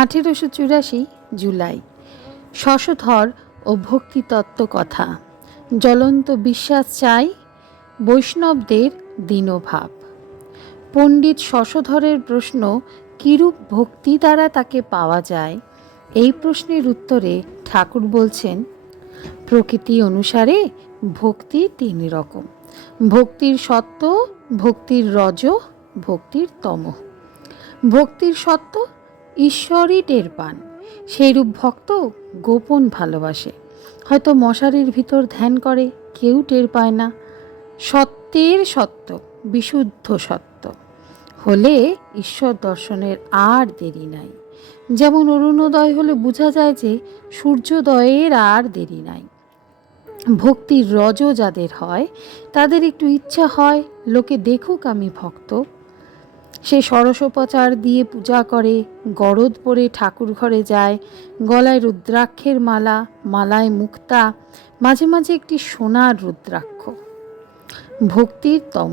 আঠেরোশো চুরাশি জুলাই। শশধর ও ভক্তিতত্ত্ব কথা। জ্বলন্ত বিশ্বাস চাই বৈষ্ণবদের দীনভাব। পণ্ডিত শশধরের প্রশ্ন, কিরূপ ভক্তি দ্বারা তাকে পাওয়া যায়? এই প্রশ্নের উত্তরে ঠাকুর বলছেন, প্রকৃতি অনুসারে ভক্তি তিন রকম। ভক্তির সত্য ভক্তির রজ, ভক্তির তম। ভক্তির সত্য ঈশ্বরই টের পান। সেইরূপ ভক্ত গোপন ভালোবাসে। হয়তো মশারির ভিতর ধ্যান করে, কেউ টের পায় না। সত্যের সত্য, বিশুদ্ধ সত্য। হলে ঈশ্বর দর্শনের আর দেরি নাই। যেমন অরুণোদয় হলে বোঝা যায় যে, সূর্যোদয়ের আর দেরি নাই। ভক্তির রজ যাদের হয়, তাদের একটু ইচ্ছা হয়, লোকে দেখুক আমি ভক্ত। সে সরসোপচার দিয়ে পূজা করে, গরদ পরে ঠাকুর ঘরে যায়, গলায় রুদ্রাক্ষের মালা, মালায় মুক্তা, মাঝে মাঝে একটি সোনার রুদ্রাক্ষ। ভক্তির তম,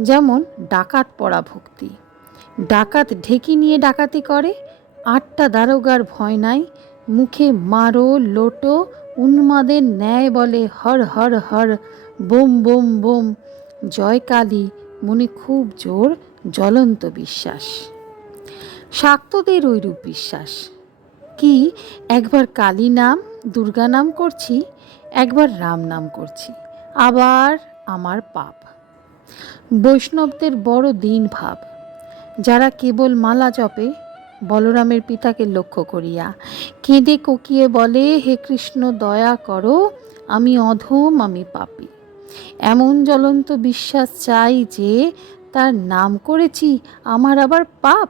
যেমন ডাকাত পড়া ভক্তি। ডাকাত ঢেকি নিয়ে ডাকাতি করে, আটটা দারোগার ভয় নাই, মুখে মারো, লোটো, উন্মাদের ন্যায় বলে হর হর হর, বোম বোম বোম জয় কালী মনে খুব জোর, জ্বলন্ত বিশ্বাস। শাক্তদের ওইরূপ বিশ্বাস। কি, একবার কালী নাম, দুর্গা নাম করছি, একবার রাম নাম করছি, আবার আমার পাপ। বৈষ্ণবদের বড় দিন ভাব। যারা কেবল মালা জপে, বলরামের পিতাকে লক্ষ্য করিয়া, কেঁদে কোকিয়ে বলে, হে কৃষ্ণ, দয়া করো, আমি অধম, আমি পাপী। এমন জ্বলন্ত বিশ্বাস চাই যে তার নাম করেছি আমার আবার পাপ।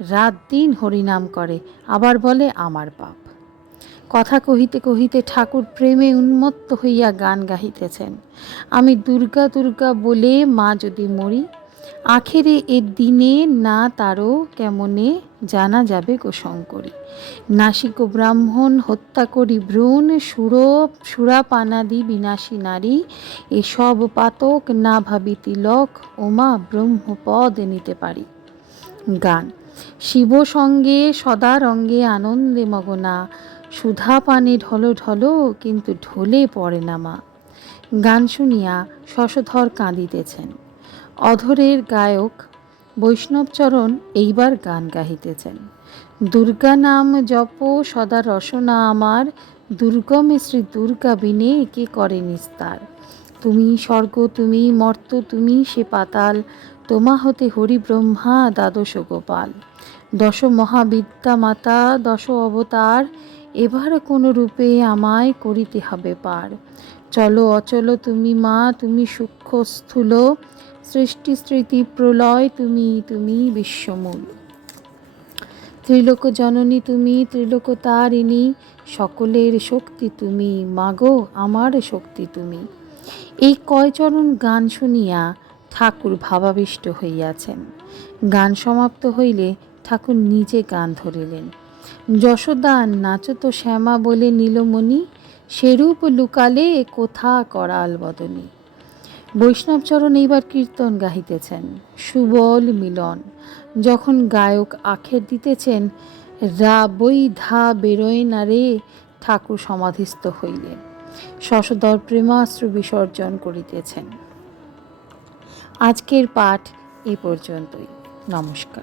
রাত দিন হরিনাম করে, আবার বলে আমার পাপ। কথা কহিতে কহিতে ঠাকুর প্রেমে উন্মত্ত হইয়া গান গাহিতেছেন। আমি দুর্গা দুর্গা বলে মা যদি মরি আখেরে এ দিনে না তারও কেমনে জানা যাবে গো শঙ্করী? নাসিক ব্রাহ্মণ হত্যা করি ভ্রূণ সুর সুরাপানাদি বিনাশী নারী এসব পাতক না ভাবি তিলক, ওমা ব্রহ্মপদ নিতে পারি। গান শিব সঙ্গে সদা রঙ্গে আনন্দে মগনা সুধা পানে ঢলো ঢলো কিন্তু ঢলে পড়ে না মা। গান শুনিয়া শশধর কাঁদিতেছেন। অধরের গায়ক বৈষ্ণবচরণ এইবার গান গাহিতেছেন। দুর্গা নাম জপ, সদা রসনা আমার, দুর্গম শ্রী দুর্গা বিনে কে করে নিস্তার। তুমি স্বর্গ, তুমি মর্ত, তুমি সে পাতাল তোমা হতে হরি ব্রহ্মা, দ্বাদশ গোপাল। দশ মহাবিদ্যা মাতা, দশ অবতার এবার কোনো রূপে আমায় করিতে হবে পার। চলো, অচল তুমি মা, তুমি সূক্ষ্ম স্থূল। সৃষ্টি, স্মৃতি, প্রলয়, তুমি তুমি বিশ্বমূল। ত্রিলোক জননী তুমি, ত্রিলোক তারিণী, সকলের শক্তি তুমি। মাগো, আমার শক্তি তুমি। এই কয়চরণ গান শুনিয়া ঠাকুর ভাবাবিষ্ট হইয়াছেন। গান সমাপ্ত হইলে ঠাকুর নিজে গান ধরিলেন। যশোদা নাচত শ্যামা বলে নীলমণি, সেরূপ লুকালে কোথা করাল বদনী। বৈষ্ণবচরণ এইবার কীর্তন গাহিতেছেন, সুবল মিলন। যখন গায়ক আখের দিতেছেন, রা বই ধা বেরোয় না রে, ঠাকুর সমাধিস্থ হইলেন শশধর প্রেমাশ্রু বিসর্জন করিতেছেন। আজকের পাঠ এ পর্যন্তই। নমস্কার।